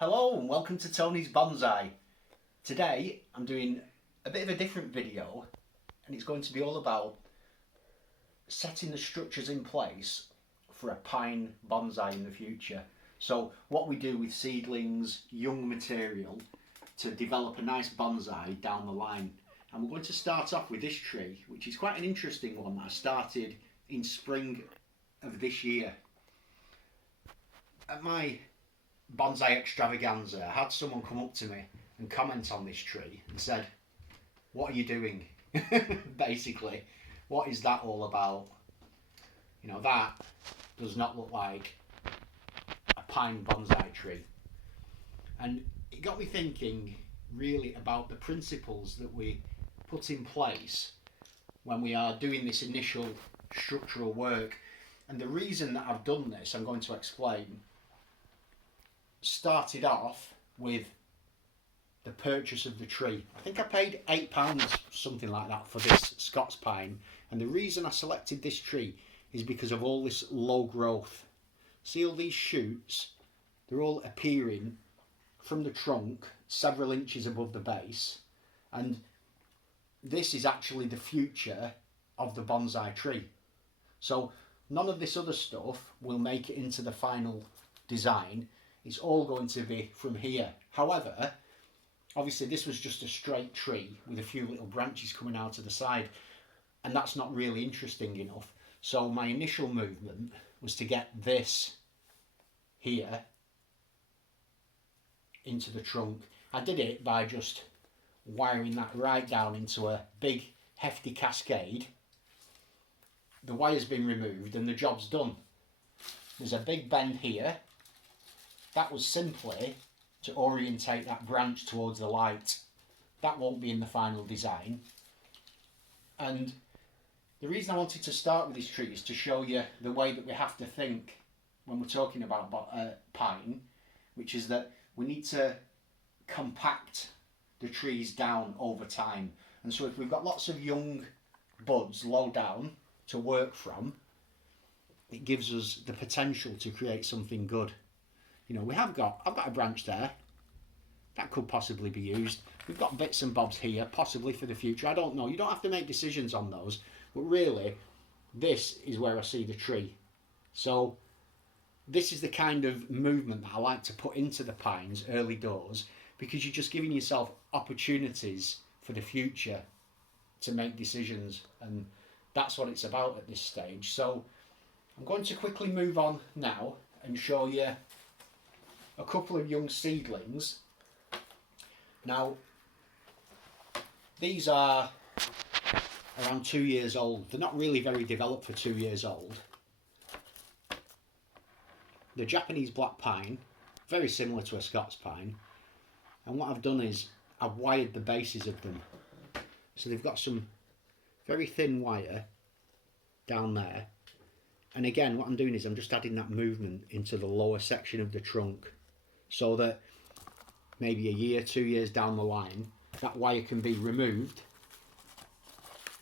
Hello and welcome to Tony's Bonsai. Today I'm doing a bit of a different video and it's going to be all about setting the structures in place for a pine bonsai in the future. So what we do with seedlings, young material to develop a nice bonsai down the line. And we're going to start off with this tree, which is quite an interesting one that I started in spring of this year. At my bonsai extravaganza, I had someone come up to me and comment on this tree and said, "What are you doing?" Basically, what is that all about? You know, that does not look like a pine bonsai tree. And it got me thinking really about the principles that we put in place when we are doing this initial structural work. And the reason that I've done this, I'm going to explain, started off with the purchase of the tree. I think I paid £8, something like that, for this Scots pine. And the reason I selected this tree is because of all this low growth. See all these shoots? They're all appearing from the trunk several inches above the base. And this is actually the future of the bonsai tree. So none of this other stuff will make it into the final design. It's all going to be from here. However, obviously this was just a straight tree with a few little branches coming out of the side, and that's not really interesting enough. So my initial movement was to get this here into the trunk. I did it by just wiring that right down into a big hefty cascade. The wire's been removed and the job's done. There's a big bend here. That was simply to orientate that branch towards the light. That won't be in the final design. And the reason I wanted to start with this tree is to show you the way that we have to think when we're talking about pine, which is that we need to compact the trees down over time. And so if we've got lots of young buds low down to work from, it gives us the potential to create something good. You know, I've got a branch there that could possibly be used. We've got bits and bobs here, possibly for the future. I don't know. You don't have to make decisions on those. But really, this is where I see the tree. So this is the kind of movement that I like to put into the pines early doors, because you're just giving yourself opportunities for the future to make decisions. And that's what it's about at this stage. So I'm going to quickly move on now and show you a couple of young seedlings. Now, these are around 2 years old. They're not really very developed for 2 years old. The Japanese black pine, very similar to a Scots pine. And what I've done is I've wired the bases of them. So they've got some very thin wire down there. And again, what I'm doing is I'm just adding that movement into the lower section of the trunk, so that maybe a year, 2 years down the line, that wire can be removed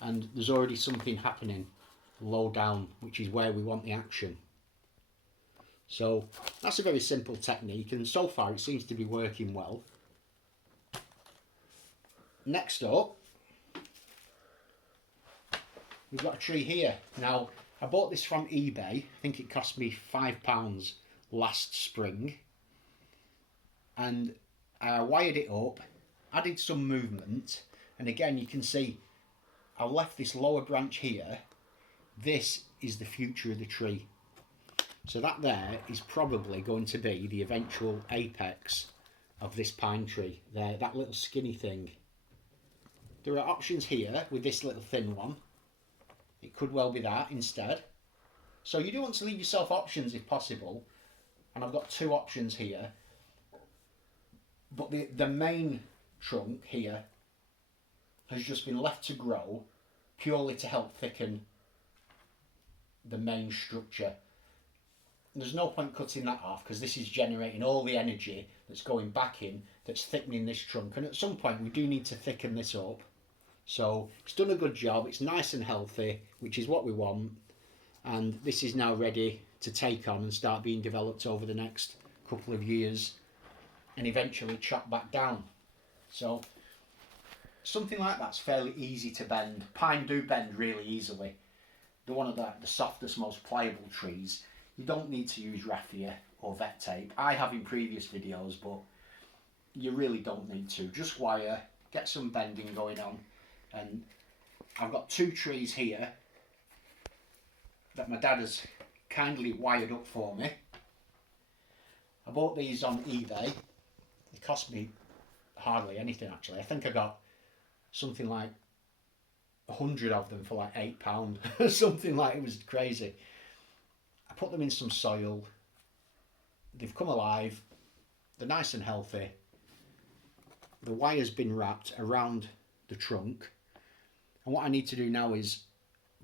and there's already something happening low down, which is where we want the action. So that's a very simple technique, and so far it seems to be working well. Next up, we've got a tree here. Now, I bought this from eBay. I think it cost me £5 last spring. And I wired it up, added some movement, and again you can see I left this lower branch here. This is the future of the tree. So that there is probably going to be the eventual apex of this pine tree. There, that little skinny thing. There are options here with this little thin one. It could well be that instead. So you do want to leave yourself options if possible. And I've got two options here. But the main trunk here has just been left to grow purely to help thicken the main structure. And there's no point cutting that off, because this is generating all the energy that's going back in, that's thickening this trunk. And at some point we do need to thicken this up. So it's done a good job. It's nice and healthy, which is what we want. And this is now ready to take on and start being developed over the next couple of years. and eventually chop back down. So something like that's fairly easy to bend. Pine do bend really easily. They're one of the softest, most pliable trees. You don't need to use raffia or vet tape. I have in previous videos, but you really don't need to. Just wire, get some bending going on. And I've got 2 trees here that my dad has kindly wired up for me. I bought these on eBay. They cost me hardly anything actually. I think I got something like 100 of them for like £8. Something like, it was crazy. I put them in some soil. They've come alive. They're nice and healthy. The wire's been wrapped around the trunk. And what I need to do now is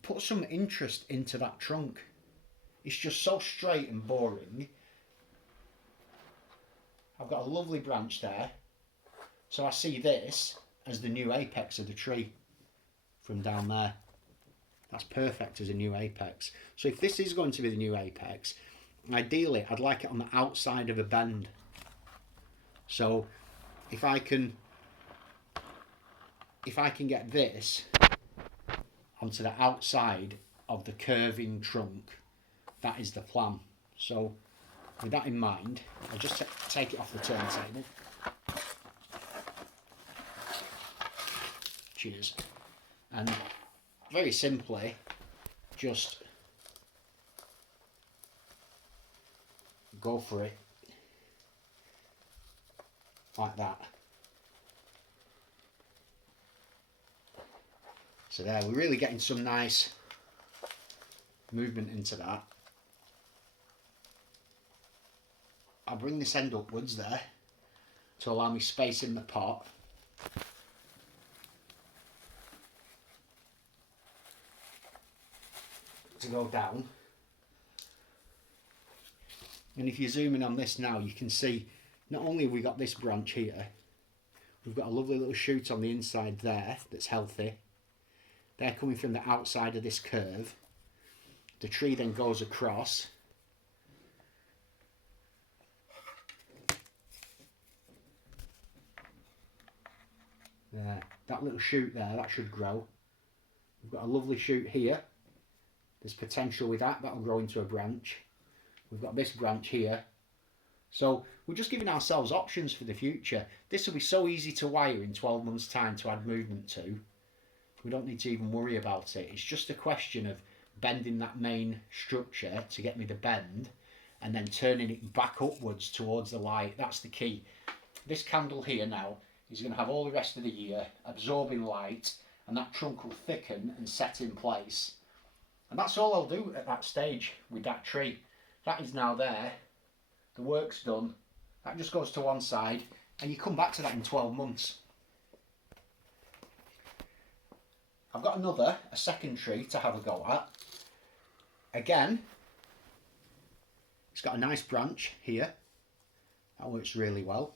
put some interest into that trunk. It's just so straight and boring. I've got a lovely branch there. So I see this as the new apex of the tree from down there. That's perfect as a new apex. So if this is going to be the new apex, ideally I'd like it on the outside of a bend. So if I can get this onto the outside of the curving trunk, that is the plan. So with that in mind, I'll just take it off the turntable. Cheers. And very simply, just go for it like that. So there, we're really getting some nice movement into that. I'll bring this end upwards there to allow me space in the pot. To go down. And if you zoom in on this now, you can see not only have we got this branch here, we've got a lovely little shoot on the inside there that's healthy. They're coming from the outside of this curve. The tree then goes across. There, that little shoot there, that should grow. We've got a lovely shoot here. There's potential with that, that'll grow into a branch. We've got this branch here. So we're just giving ourselves options for the future. This will be so easy to wire in 12 months' time to add movement to. We don't need to even worry about it. It's just a question of bending that main structure to get me the bend and then turning it back upwards towards the light. That's the key. This candle here now is going to have all the rest of the year absorbing light, and that trunk will thicken and set in place. And that's all I'll do at that stage with that tree. That is now there. The work's done. That just goes to one side, and you come back to that in 12 months. I've got a second tree to have a go at. Again, it's got a nice branch here. That works really well.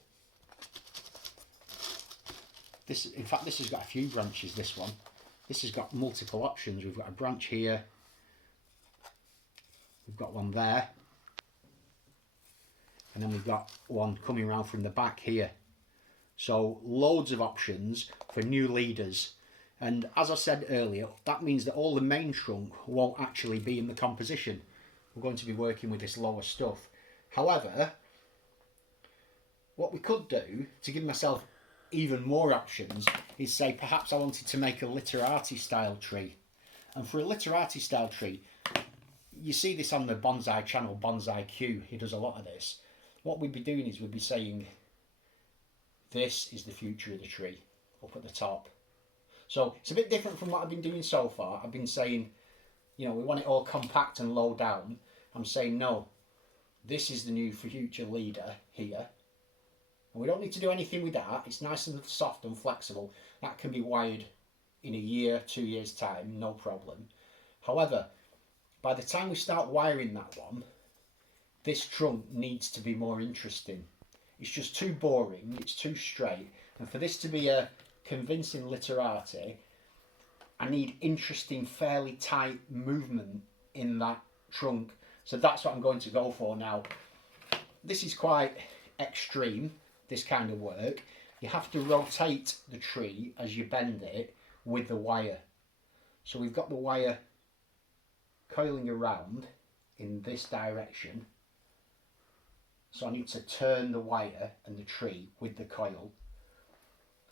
In fact, this has got a few branches, this one. This has got multiple options. We've got a branch here. We've got one there. And then we've got one coming around from the back here. So loads of options for new leaders. And as I said earlier, that means that all the main trunk won't actually be in the composition. We're going to be working with this lower stuff. However, what we could do to give myself even more options is say perhaps I wanted to make a literati style tree. And for a literati style tree, you see this on the Bonsai channel, Bonsai Q, he does a lot of this. What we'd be doing is we'd be saying this is the future of the tree up at the top. So it's a bit different from what I've been doing so far. I've been saying, you know, we want it all compact and low down. I'm saying no, this is the new future leader here. And we don't need to do anything with that. It's nice and soft and flexible. That can be wired in a year, 2 years time, no problem. However, by the time we start wiring that one, this trunk needs to be more interesting. It's just too boring, it's too straight. And for this to be a convincing literati, I need interesting, fairly tight movement in that trunk. So that's what I'm going to go for now. This is quite extreme, this kind of work, you have to rotate the tree as you bend it with the wire. So we've got the wire coiling around in this direction. So I need to turn the wire and the tree with the coil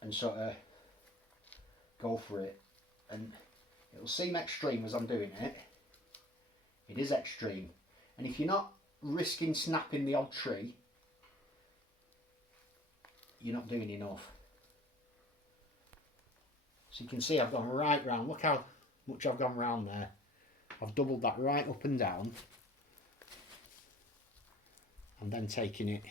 and sort of go for it. And it'll seem extreme as I'm doing it. It is extreme. And if you're not risking snapping the odd tree, you're not doing enough. So you can see I've gone right round. Look how much I've gone round there. I've doubled that right up and down. And then taking it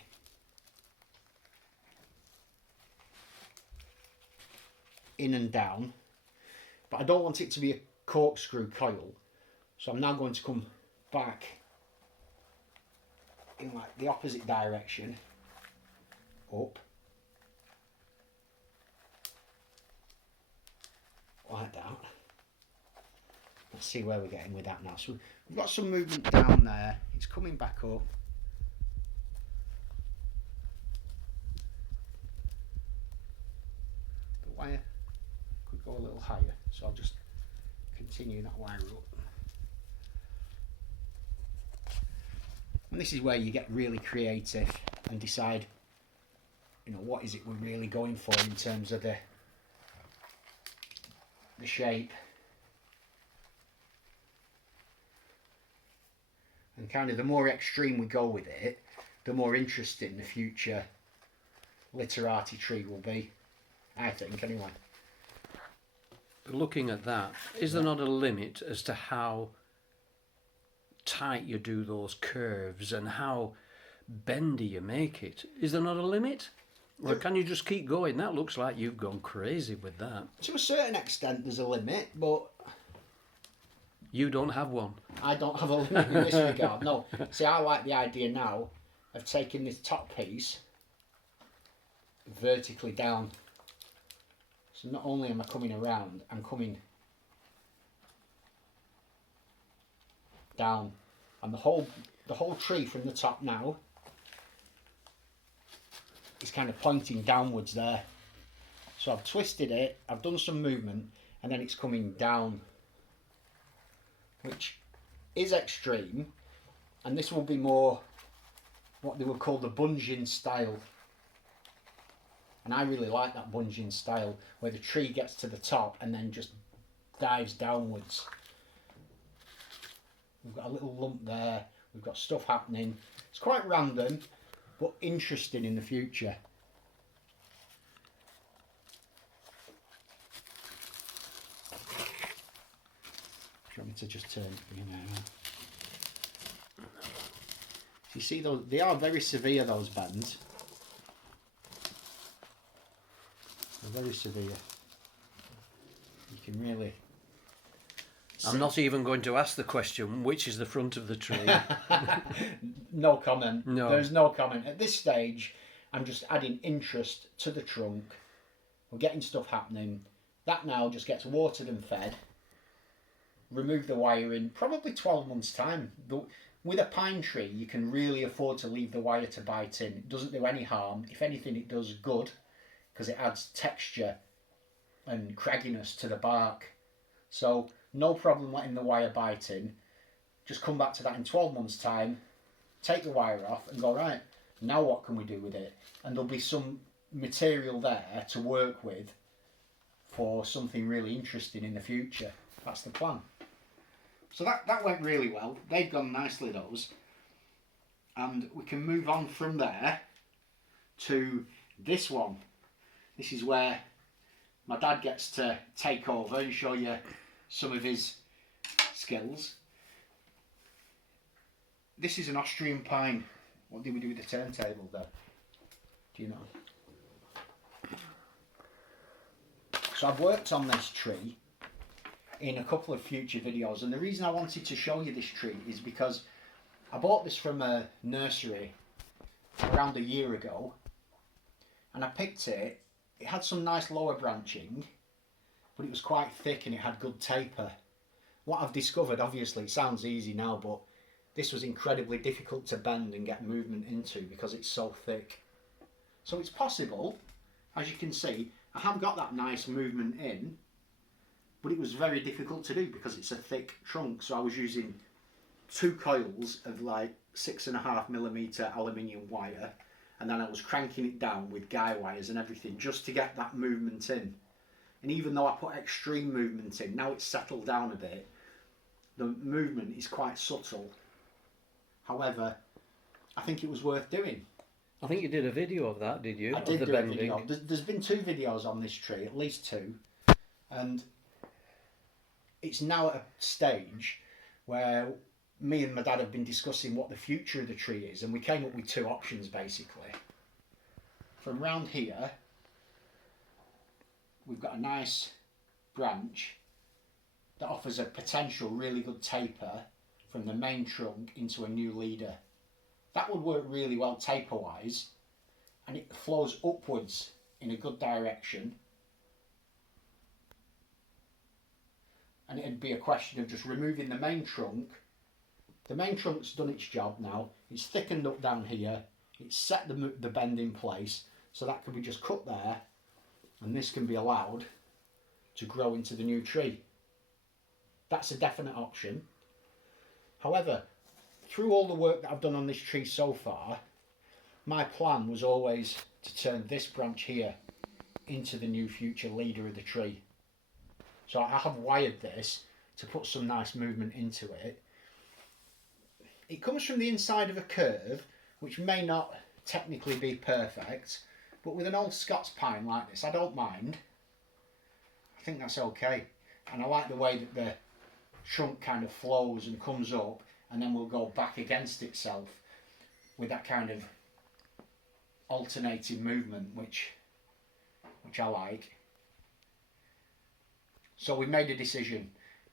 in and down. But I don't want it to be a corkscrew coil. So I'm now going to come back in like the opposite direction, up, like that. Let's see where we're getting with that now. So we've got some movement down there. It's coming back up. The wire could go a little higher, so I'll just continue that wire up. And this is where you get really creative and decide, you know, what is it we're really going for in terms of the shape. And kind of the more extreme we go with it, the more interesting the future literati tree will be, I think, anyway. Looking at that, is there not a limit as to how tight you do those curves and how bendy you make it? Is there not a limit? Or can you just keep going? That looks like you've gone crazy with that. To a certain extent there's a limit, but you don't have one. I don't have a limit in this regard. No. See, I like the idea now of taking this top piece vertically down. So not only am I coming around, I'm coming down, and the whole tree from the top now is kind of pointing downwards there. So I've twisted it, I've done some movement, and then it's coming down, which is extreme, and this will be more what they would call the bunging style. And I really like that bunging style where the tree gets to the top and then just dives downwards. We've got a little lump there, we've got stuff happening. It's quite random, but interesting in the future. Do you want me to just turn it for you now? You see those, they are very severe, those bends. They're very severe. You can really... I'm not even going to ask the question, which is the front of the tree? No comment. No. There's no comment. At this stage, I'm just adding interest to the trunk. We're getting stuff happening. That now just gets watered and fed. Remove the wire in probably 12 months' time. With a pine tree, you can really afford to leave the wire to bite in. It doesn't do any harm. If anything, it does good, because it adds texture and cragginess to the bark. So no problem letting the wire bite in. Just come back to that in 12 months' time, take the wire off and go, right, now what can we do with it? And there'll be some material there to work with for something really interesting in the future. That's the plan. So that went really well. They've gone nicely, those. And we can move on from there to this one. This is where my dad gets to take over and show you some of his skills. This is an Austrian pine. What did we do with the turntable there? Do you know? So I've worked on this tree in a couple of future videos, and the reason I wanted to show you this tree is because I bought this from a nursery around a year ago, and I picked it. It had some nice lower branching, but it was quite thick and it had good taper. What I've discovered, obviously it sounds easy now, but this was incredibly difficult to bend and get movement into because it's so thick. So it's possible, as you can see, I have got that nice movement in, but it was very difficult to do because it's a thick trunk. So I was using 2 coils of like 6.5mm aluminium wire, and then I was cranking it down with guy wires and everything just to get that movement in. And even though I put extreme movement in, now it's settled down a bit, the movement is quite subtle. However, I think it was worth doing. I think you did a video of that, did you? I did do a video. There's been 2 videos on this tree, at least 2, and it's now at a stage where me and my dad have been discussing what the future of the tree is, and we came up with 2 options basically. From round here, we've got a nice branch that offers a potential really good taper from the main trunk into a new leader. That would work really well taper wise, and it flows upwards in a good direction, and it'd be a question of just removing the main trunk. The main trunk's done its job now, it's thickened up down here, it's set the bend in place, so that can be just cut there, and this can be allowed to grow into the new tree. That's a definite option. However, through all the work that I've done on this tree so far, my plan was always to turn this branch here into the new future leader of the tree. So I have wired this to put some nice movement into it. It comes from the inside of a curve, which may not technically be perfect, but with an old Scots pine like this, I don't mind. I think that's okay. And I like the way that the trunk kind of flows and comes up and then will go back against itself with that kind of alternating movement, which I like. So we made a decision,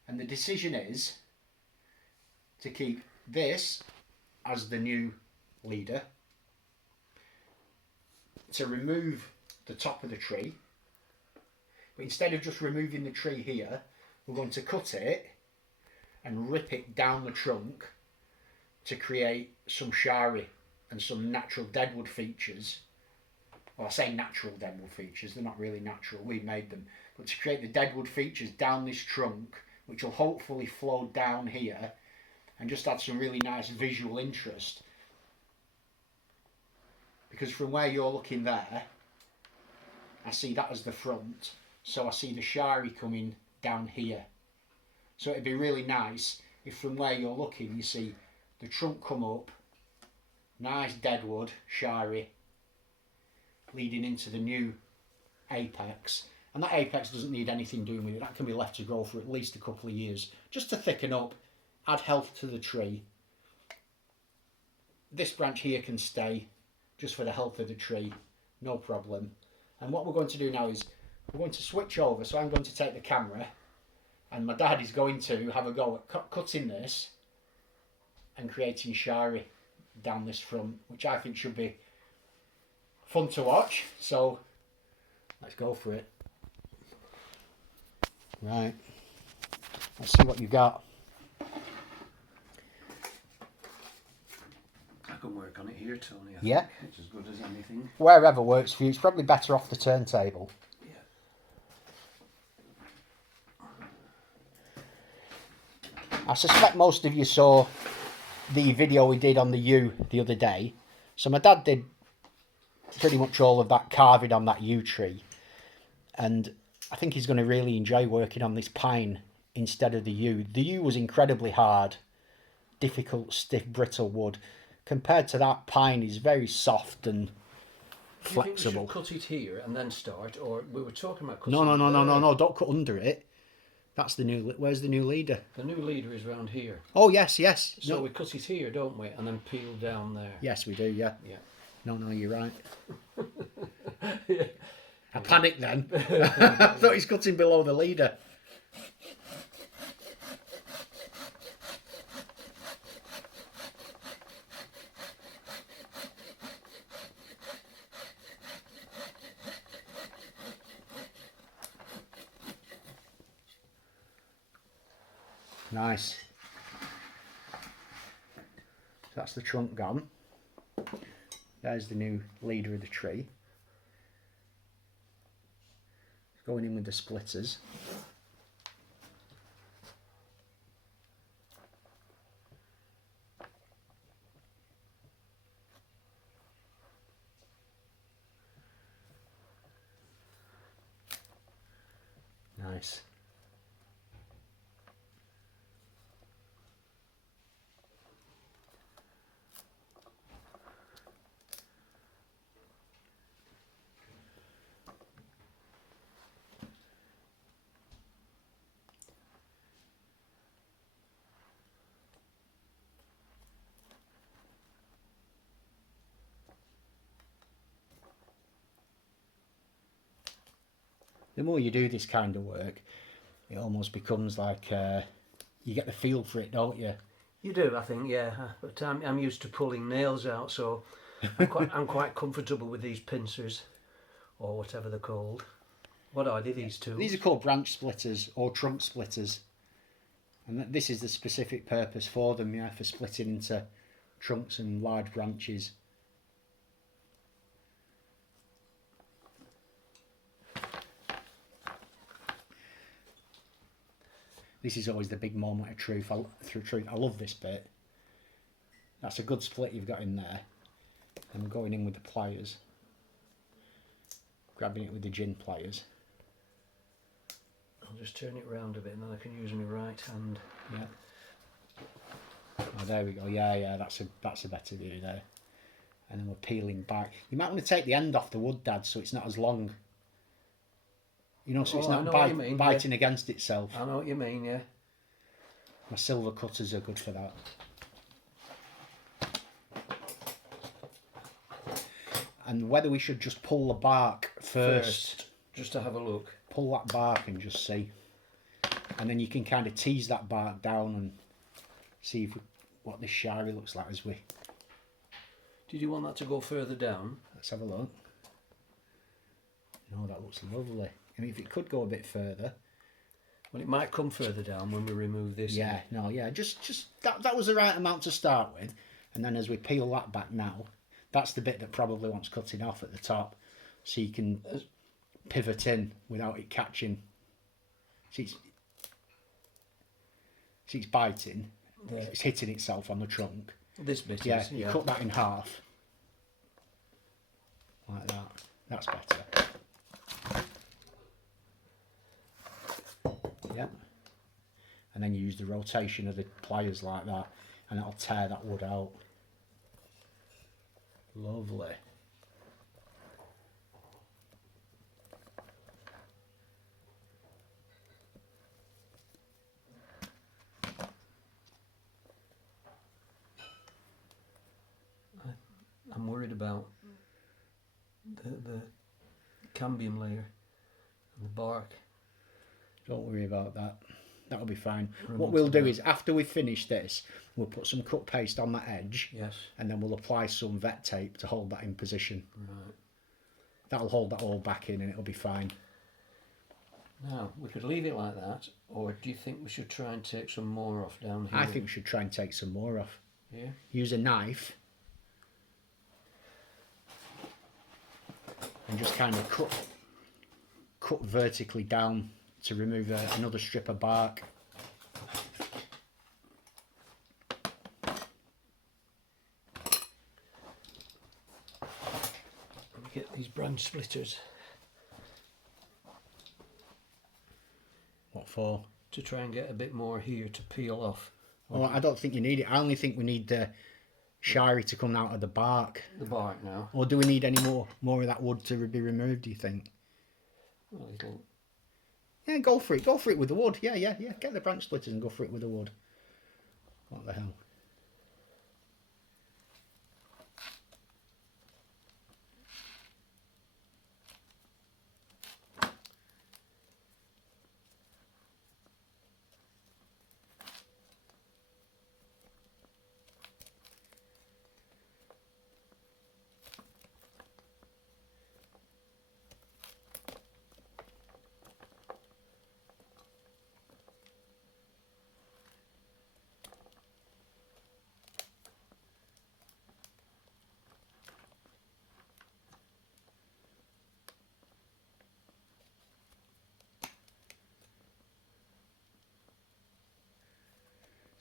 and the decision is to keep this as the new leader, to remove the top of the tree, but instead of just removing the tree here, we're going to cut it and rip it down the trunk to create some shari and some natural deadwood features. Well, I say natural deadwood features, they're not really natural, we made them, but to create the deadwood features down this trunk, which will hopefully flow down here and just add some really nice visual interest. Because from where you're looking there, I see that as the front, so I see the shari coming down here. So it'd be really nice if from where you're looking you see the trunk come up, nice deadwood shari leading into the new apex, and that apex doesn't need anything doing with it. That can be left to grow for at least a couple of years just to thicken up, add health to the tree. This branch here can stay just for the health of the tree, no problem. And what we're going to do now is we're going to switch over, so I'm going to take the camera and my dad is going to have a go at cutting this and creating shari down this front, which I think should be fun to watch. So let's go for it. Right, let's see what you got. I can work on it here, Tony. Yeah, it's as good as anything. Wherever works for you. It's probably better off the turntable. I suspect most of you saw the video we did on the yew the other day. So my dad did pretty much all of that carving on that yew tree, and I think he's going to really enjoy working on this pine instead of the yew. The yew was incredibly hard, difficult, stiff, brittle wood. Compared to that, pine is very soft and flexible. Do you think we should cut it here and then start, or we were talking about cutting No, don't cut under it. That's the new. Where's the new leader? The new leader is round here. Oh yes. So we cut it here, don't we, and then peel down there. Yes, we do. Yeah. Yeah. No, you're right. I panicked then. I thought he's cutting below the leader. Nice. So that's the trunk gone. There's the new leader of the tree. Going in with the splitters. Nice. The more you do this kind of work, it almost becomes like you get the feel for it, don't you? You do, I think, yeah. But I'm used to pulling nails out, so I'm quite comfortable with these pincers, or whatever they're called. What are they, these tools? These are called branch splitters or trunk splitters, and this is the specific purpose for them, yeah, for splitting into trunks and large branches. This is always the big moment of truth. I love this bit. That's a good split you've got in there. And we're going in with the pliers. Grabbing it with the gin pliers. I'll just turn it round a bit and then I can use my right hand. Yeah. Oh, there we go. Yeah, that's a better view there. And then we're peeling back. You might want to take the end off the wood, Dad, so it's not as long. You know, so it's not biting against itself. I know what you mean, yeah. My silver cutters are good for that. And whether we should just pull the bark first. Just to have a look. Pull that bark and just see. And then you can kind of tease that bark down and see what this shari looks like as we... Did you want that to go further down? Let's have a look. No, that looks lovely. I mean, if it could go a bit further. Well, it might come further down when we remove this. Yeah, no, yeah. Just that was the right amount to start with. And then as we peel that back now, that's the bit that probably wants cutting off at the top. So you can pivot in without it catching. See, it's biting. Yeah. It's hitting itself on the trunk. This bit yeah, is. You cut that in half. Like that. That's better. Yeah. And then you use the rotation of the pliers like that and it'll tear that wood out. Lovely. I'm worried about the cambium layer and the bark. Don't worry about that. That'll be fine. What we'll do is after we finish this, we'll put some cut paste on that edge. Yes. And then we'll apply some vet tape to hold that in position. Right. That'll hold that all back in and it'll be fine. Now, we could leave it like that, or do you think we should try and take some more off down here? I think we should try and take some more off. Yeah. Use a knife. And just kind of cut vertically down to remove another strip of bark. Let me get these branch splitters. What for? To try and get a bit more here to peel off. Oh, I don't think you need it. I only think we need the shari to come out of the bark. The bark now. Or do we need any more of that wood to be removed, do you think? A little. Yeah, go for it. Go for it with the wood. Yeah. Get the branch splitters and go for it with the wood. What the hell?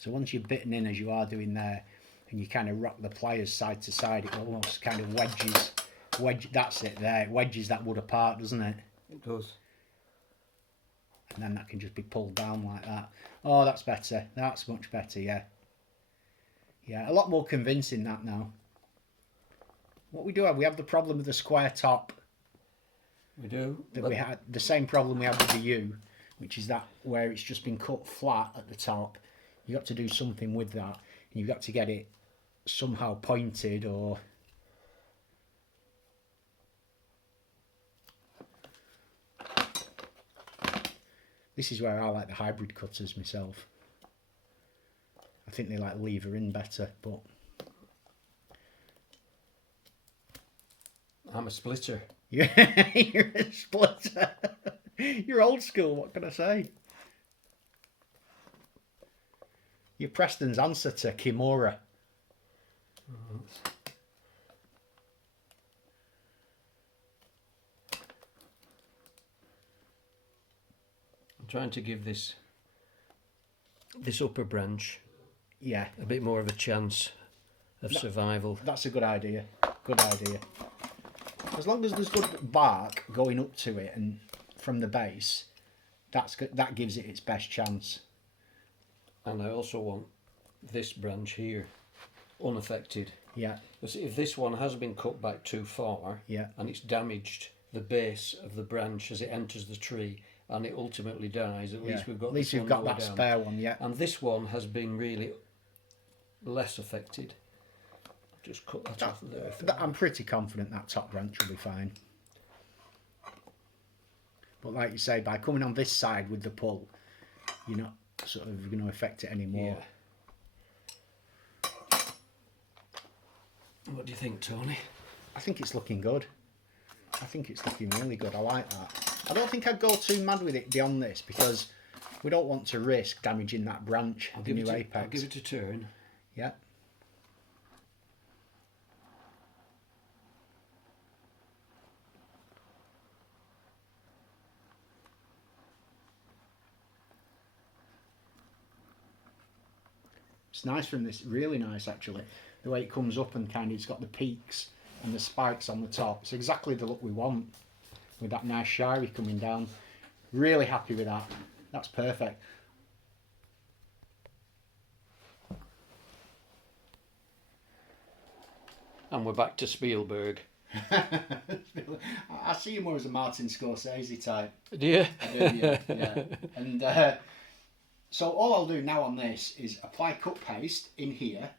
So once you're bitten in as you are doing there, and you kind of rock the pliers side to side, it almost kind of that's it there, it wedges that wood apart, doesn't it? It does. And then that can just be pulled down like that. Oh, that's better. That's much better, yeah. Yeah, a lot more convincing that now. What we have the problem with the square top. We do. That we had the same problem we had with the U, which is that where it's just been cut flat at the top. You've got to do something with that, and you've got to get it somehow pointed or... This is where I like the hybrid cutters myself. I think they like lever in better, but... I'm a splitter. You're a splitter. You're old school, what can I say? You're Preston's answer to Kimura. I'm trying to give this upper branch Yeah, a bit more of a chance of survival. that's a good idea. Good idea. As long as there's good bark going up to it and from the base, that gives it its best chance. And I also want this branch here unaffected. Yeah, Because if this one has been cut back too far, yeah, and it's damaged the base of the branch as it enters the tree and it ultimately dies, at least we've got at least this you've one got lower that down. spare one. Yeah, And this one has been really less affected. Just cut that off there. I'm pretty confident that top branch will be fine. But like you say, by coming on this side with the pull, you're not sort of going to affect it anymore. Yeah. What do you think, Tony? I think it's looking good. I think it's looking really good. I like that. I don't think I'd go too mad with it beyond this because we don't want to risk damaging that branch, the new apex. I'll give it a turn. Yeah. It's nice from this, really nice actually. The way it comes up and kind of it's got the peaks and the spikes on the top. It's exactly the look we want with that nice shirey coming down. Really happy with that. That's perfect. And we're back to Spielberg. I see you more as a Martin Scorsese type. Do you? I do, yeah. And so all I'll do now on this is apply cut paste in here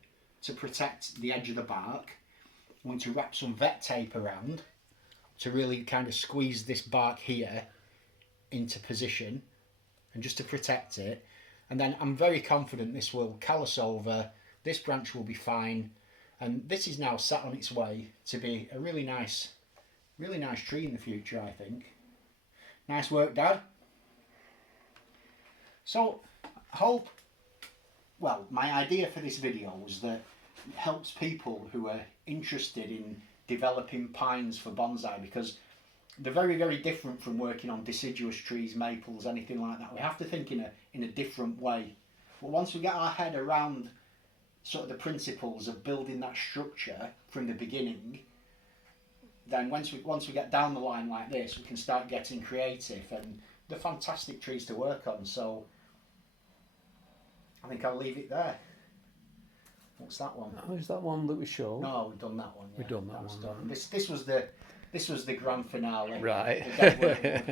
to protect the edge of the bark. I'm going to wrap some vet tape around to really kind of squeeze this bark here into position and just to protect it. And then I'm very confident this will callus over, this branch will be fine, and this is now sat on its way to be a really nice tree in the future, I think. Nice work, Dad. So, I hope, well, my idea for this video was that it helps people who are interested in developing pines for bonsai, because they're very, very different from working on deciduous trees, maples, anything like that. We have to think in a different way. But once we get our head around sort of the principles of building that structure from the beginning, then once we get down the line like this, we can start getting creative, and they're fantastic trees to work on. So I think I'll leave it there. What's that one? Oh, is that one that we showed? No, we've done that one. Yeah. We've done that was one. done. This was the grand finale. Right.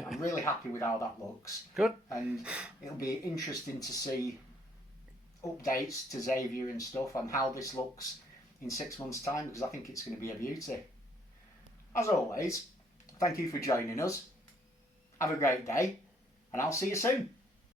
I'm really happy with how that looks. Good. And it'll be interesting to see updates to Xavier and stuff on how this looks in 6 months' time, because I think it's going to be a beauty. As always, thank you for joining us. Have a great day, and I'll see you soon.